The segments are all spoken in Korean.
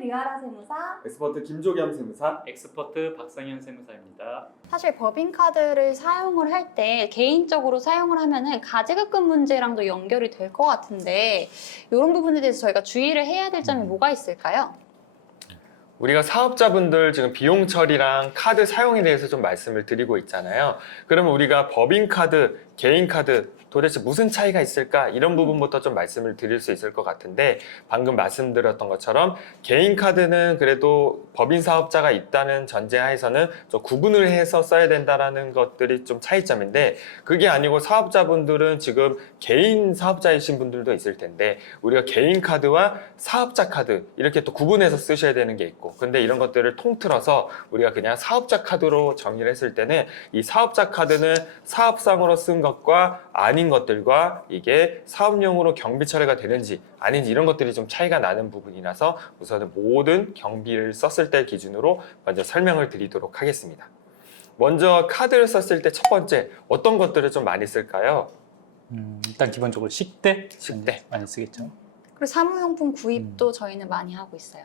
리아라 세무사, 엑스퍼트 김조겸 세무사, 엑스퍼트 박상현 세무사입니다. 사실 법인카드를 사용을 할 때 개인적으로 사용을 하면은 가지급금 문제랑도 연결이 될 것 같은데 이런 부분에 대해서 저희가 주의를 해야 될 점이 뭐가 있을까요? 우리가 사업자분들 지금 비용 처리랑 카드 사용에 대해서 좀 말씀을 드리고 있잖아요. 그러면 우리가 법인카드, 개인카드 도대체 무슨 차이가 있을까? 이런 부분부터 좀 말씀을 드릴 수 있을 것 같은데 방금 말씀드렸던 것처럼 개인카드는 그래도 법인 사업자가 있다는 전제하에서는 좀 구분을 해서 써야 된다는 것들이 좀 차이점인데 그게 아니고 사업자분들은 지금 개인 사업자이신 분들도 있을 텐데 우리가 개인카드와 사업자 카드 이렇게 또 구분해서 쓰셔야 되는 게 있고 근데 이런 것들을 통틀어서 우리가 그냥 사업자 카드로 정의를 했을 때는 이 사업자 카드는 사업상으로 쓴 것과 아닌 것들과 이게 사업용으로 경비 처리가 되는지 아닌지 이런 것들이 좀 차이가 나는 부분이라서 우선은 모든 경비를 썼을 때 기준으로 먼저 설명을 드리도록 하겠습니다. 먼저 카드를 썼을 때 첫 번째 어떤 것들을 좀 많이 쓸까요? 일단 기본적으로 식대 많이 쓰겠죠. 그리고 사무용품 구입도 저희는 많이 하고 있어요.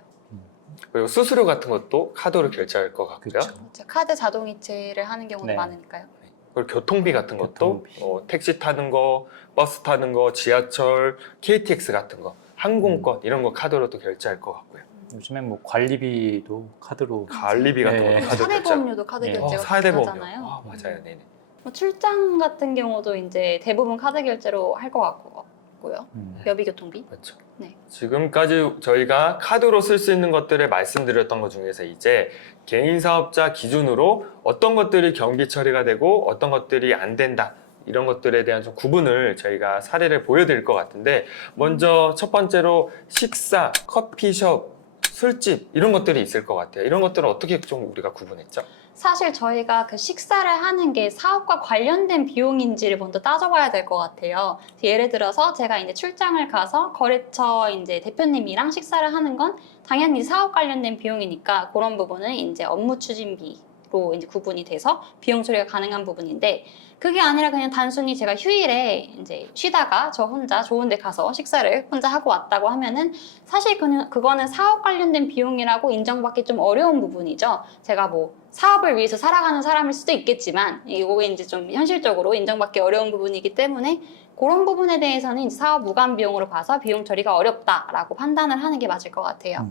그리고 수수료 같은 것도 카드로 결제할 것 같고요. 그렇죠. 카드 자동이체를 하는 경우도 네. 많으니까요. 그리고 교통비 같은 것도 교통비. 택시 타는 거, 버스 타는 거, 지하철, KTX 같은 거, 항공권 이런 거 카드로도 결제할 것 같고요. 요즘엔 뭐 관리비도 카드로 관리비 같은 네. 것도 카드 결제. 사대보험료도 카드 네. 결제가 사대보험료. 가능하잖아요. 맞아요. 네네. 뭐 출장 같은 경우도 이제 대부분 카드 결제로 할 것 같고요. 여비교통비. 그렇죠. 네. 지금까지 저희가 카드로 쓸 수 있는 것들을 말씀드렸던 것 중에서 이제 개인 사업자 기준으로 어떤 것들이 경비 처리가 되고 어떤 것들이 안 된다. 이런 것들에 대한 좀 구분을 저희가 사례를 보여드릴 것 같은데 먼저 첫 번째로 식사, 커피숍, 술집 이런 것들이 있을 것 같아요. 이런 것들은 어떻게 좀 우리가 구분했죠? 사실 저희가 그 식사를 하는 게 사업과 관련된 비용인지를 먼저 따져봐야 될 것 같아요. 예를 들어서 제가 이제 출장을 가서 거래처 이제 대표님이랑 식사를 하는 건 당연히 사업 관련된 비용이니까 그런 부분은 이제 업무 추진비로 이제 구분이 돼서 비용 처리가 가능한 부분인데 그게 아니라 그냥 단순히 제가 휴일에 이제 쉬다가 저 혼자 좋은 데 가서 식사를 혼자 하고 왔다고 하면은 사실 그거는 사업 관련된 비용이라고 인정받기 좀 어려운 부분이죠. 제가 뭐 사업을 위해서 살아가는 사람일 수도 있겠지만 이게 이제 좀 현실적으로 인정받기 어려운 부분이기 때문에 그런 부분에 대해서는 이제 사업 무관 비용으로 봐서 비용 처리가 어렵다라고 판단을 하는 게 맞을 것 같아요.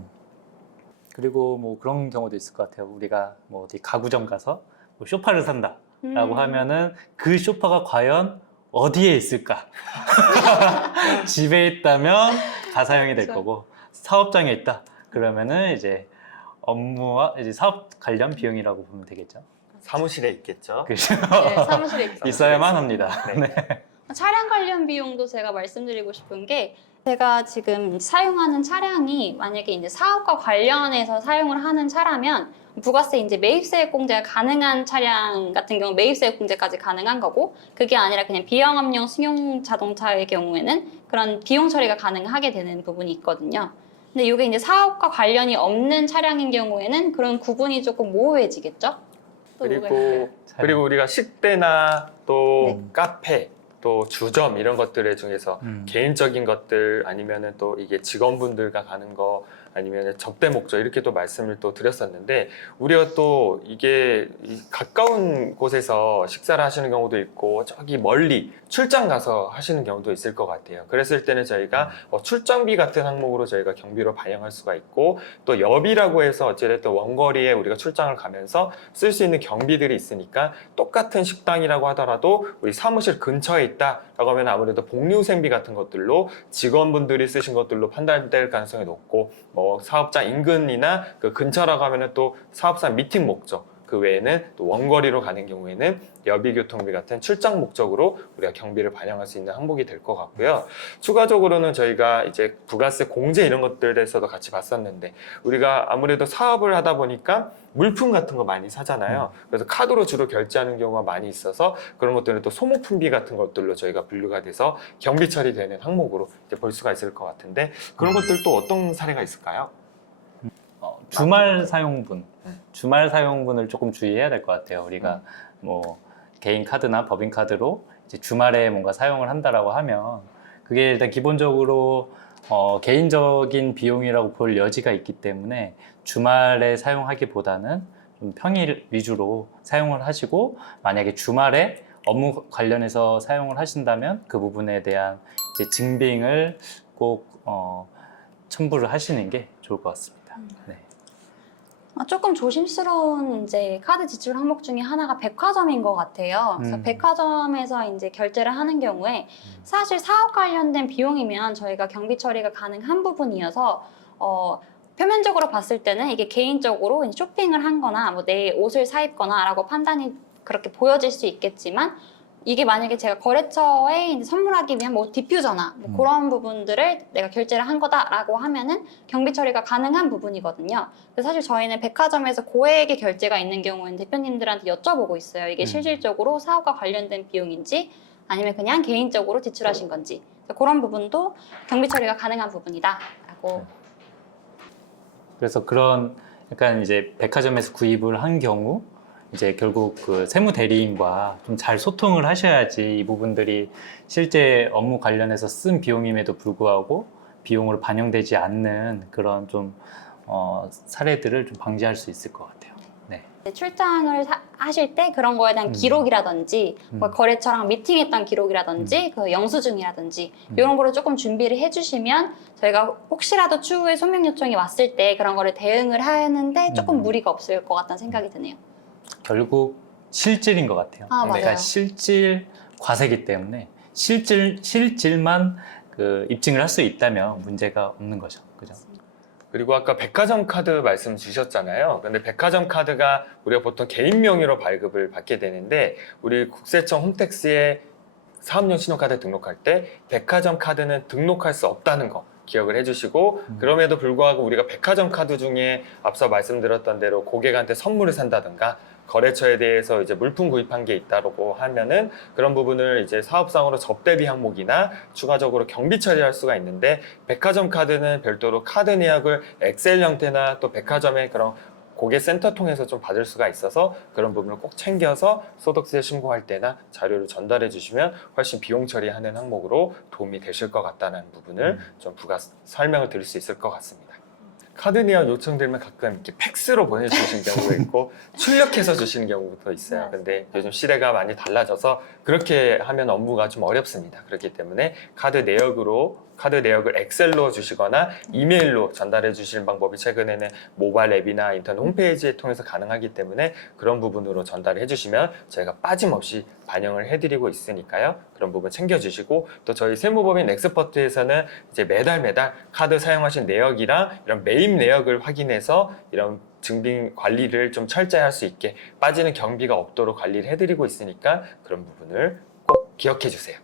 그리고 뭐 그런 경우도 있을 것 같아요. 우리가 뭐 어디 가구점 가서 뭐 소파를 산다라고 하면은 그 소파가 과연 어디에 있을까? 집에 있다면 가사용이 될 그렇죠. 거고 사업장에 있다 그러면은 이제 업무와 이제 사업 관련 비용이라고 보면 되겠죠. 사무실에 있겠죠. 그렇죠. 네, 사무실에 있어야만 합니다. 네. 차량 관련 비용도 제가 말씀드리고 싶은 게 제가 지금 사용하는 차량이 만약에 이제 사업과 관련해서 사용을 하는 차라면 부가세 이제 매입세액 공제가 가능한 차량 같은 경우 매입세액 공제까지 가능한 거고 그게 아니라 그냥 비영업용 승용 자동차의 경우에는 그런 비용 처리가 가능하게 되는 부분이 있거든요. 근데 이게 이제 사업과 관련이 없는 차량인 경우에는 그런 구분이 조금 모호해지겠죠? 또 뭐가 있을까요? 그리고 우리가 식대나 또 네. 카페 또 주점 이런 것들 중에서 개인적인 것들 아니면은 또 이게 직원분들과 가는 거 아니면 접대 목적 이렇게 또 말씀을 또 드렸었는데 우리가 또 이게 가까운 곳에서 식사를 하시는 경우도 있고 저기 멀리 출장 가서 하시는 경우도 있을 것 같아요. 그랬을 때는 저희가 출장비 같은 항목으로 저희가 경비로 반영할 수가 있고 또 여비라고 해서 어찌됐든 원거리에 우리가 출장을 가면서 쓸 수 있는 경비들이 있으니까 똑같은 식당이라고 하더라도 우리 사무실 근처에 있다라고 하면 아무래도 복류생비 같은 것들로 직원분들이 쓰신 것들로 판단될 가능성이 높고 뭐 사업자 인근이나 그 근처라고 하면은 또 사업사 미팅 목적 그 외에는 또 원거리로 가는 경우에는 여비교통비 같은 출장 목적으로 우리가 경비를 반영할 수 있는 항목이 될 것 같고요. 추가적으로는 저희가 이제 부가세 공제 이런 것들에서도 같이 봤었는데 우리가 아무래도 사업을 하다 보니까 물품 같은 거 많이 사잖아요. 그래서 카드로 주로 결제하는 경우가 많이 있어서 그런 것들은 또 소모품비 같은 것들로 저희가 분류가 돼서 경비 처리되는 항목으로 이제 볼 수가 있을 것 같은데 그런 것들 또 어떤 사례가 있을까요? 주말 사용분을 조금 주의해야 될 것 같아요. 우리가 뭐 개인 카드나 법인 카드로 이제 주말에 뭔가 사용을 한다라고 하면 그게 일단 기본적으로 개인적인 비용이라고 볼 여지가 있기 때문에 주말에 사용하기보다는 좀 평일 위주로 사용을 하시고, 만약에 주말에 업무 관련해서 사용을 하신다면 그 부분에 대한 이제 증빙을 꼭 첨부를 하시는 게 좋을 것 같습니다. 네. 조금 조심스러운 이제 카드 지출 항목 중에 하나가 백화점인 것 같아요. 그래서 백화점에서 이제 결제를 하는 경우에 사실 사업 관련된 비용이면 저희가 경비 처리가 가능한 부분이어서 표면적으로 봤을 때는 이게 개인적으로 이제 쇼핑을 한 거나 뭐 내 옷을 사 입거나 라고 판단이 그렇게 보여질 수 있겠지만, 이게 만약에 제가 거래처에 이제 선물하기 위한 뭐 디퓨저나 뭐 그런 부분들을 내가 결제를 한 거다라고 하면은 경비 처리가 가능한 부분이거든요. 그래서 사실 저희는 백화점에서 고액의 결제가 있는 경우에는 대표님들한테 여쭤보고 있어요. 이게 실질적으로 사업과 관련된 비용인지 아니면 그냥 개인적으로 지출하신 건지. 그런 부분도 경비 처리가 가능한 부분이다라고. 그래서 그런 약간 이제 백화점에서 구입을 한 경우 이제 결국 그 세무 대리인과 좀 잘 소통을 하셔야지 이 부분들이 실제 업무 관련해서 쓴 비용임에도 불구하고 비용으로 반영되지 않는 그런 좀 사례들을 좀 방지할 수 있을 것 같아요. 네. 출장을 하실 때 그런 거에 대한 기록이라든지 뭐 거래처랑 미팅했던 기록이라든지 그 영수증이라든지 이런 거를 조금 준비를 해주시면 저희가 혹시라도 추후에 소명 요청이 왔을 때 그런 거를 대응을 하는데 조금 무리가 없을 것 같다는 생각이 드네요. 결국 실질인 것 같아요. 맞아요. 그러니까 실질 과세기 때문에 실질만 그 입증을 할 수 있다면 문제가 없는 거죠. 그죠? 그리고 아까 백화점 카드 말씀 주셨잖아요. 근데 백화점 카드가 우리가 보통 개인 명의로 발급을 받게 되는데, 우리 국세청 홈택스에 사업용 신용카드 등록할 때 백화점 카드는 등록할 수 없다는 거 기억을 해주시고, 그럼에도 불구하고 우리가 백화점 카드 중에 앞서 말씀드렸던 대로 고객한테 선물을 산다든가 거래처에 대해서 이제 물품 구입한 게 있다고 하면은 그런 부분을 이제 사업상으로 접대비 항목이나 추가적으로 경비 처리할 수가 있는데, 백화점 카드는 별도로 카드 내역을 엑셀 형태나 또 백화점의 그런 고객센터 통해서 좀 받을 수가 있어서 그런 부분을 꼭 챙겨서 소득세 신고할 때나 자료를 전달해 주시면 훨씬 비용 처리하는 항목으로 도움이 되실 것 같다는 부분을 좀 부가 설명을 드릴 수 있을 것 같습니다. 카드 내역 요청되면 가끔 이렇게 팩스로 보내주시는 경우가 있고 출력해서 주시는 경우도 있어요. 근데 요즘 시대가 많이 달라져서 그렇게 하면 업무가 좀 어렵습니다. 그렇기 때문에 카드 내역을 엑셀로 주시거나 이메일로 전달해 주시는 방법이 최근에는 모바일 앱이나 인터넷 홈페이지에 통해서 가능하기 때문에 그런 부분으로 전달해 주시면 저희가 빠짐없이 반영을 해드리고 있으니까요. 그런 부분 챙겨주시고, 또 저희 세무법인 엑스퍼트에서는 이제 매달 카드 사용하신 내역이랑 이런 매입 내역을 확인해서 이런 증빙 관리를 좀 철저히 할 수 있게 빠지는 경비가 없도록 관리를 해드리고 있으니까 그런 부분을 꼭 기억해 주세요.